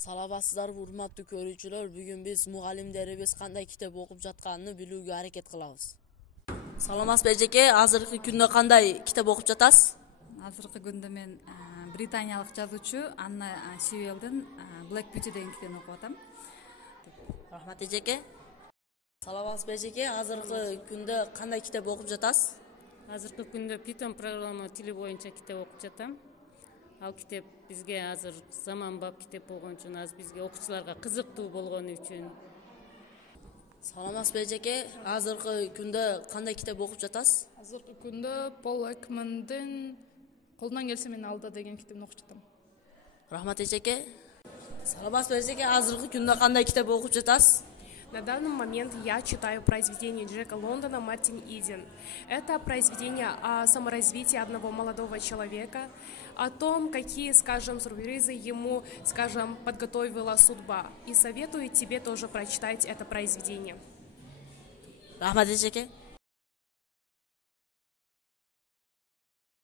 Саламатсыздарбы, урматтуу көрүүчүлөр. Бүгүн биз мугалимдерибиз кандай китеп окуп жатканын билүүгө аракет кылабыз. Саламатсызбы эжеке, азыркы күндө кандай китеп окуп жатасыз? Азыркы күндө мен британиялык жазуучу Анна Сивелдин Black Beauty деген китебин окуп атам. Рахмат эжеке. Саламатсызбы эжеке, азыркы күндө кандай китеп окуп жатасыз? Азыркы күндө Python программа тили боюнча китеп окуп жатам. Ал китеп бизге азыр заманбап китеп болгон үчүн, бизге окуучуларга кызыктуу болгон үчүн. Саламатсызбы эжеке, азыркы күндө кандай китеп окуп жатасыз? Азыркы күндө Пол Экмандын Колунан келсе мени алда деген китебин окуп жатам. Рахмат эжеке. Саламатсызбы эжеке, азыркы күндө кандай китеп окуп жатасыз? На данный момент я читаю произведение Джека Лондона «Мартин Иден». Это произведение о саморазвитии одного молодого человека, о том, какие, сюрпризы ему, подготовила судьба. И советую тебе тоже прочитать это произведение. Рахмат эжеке.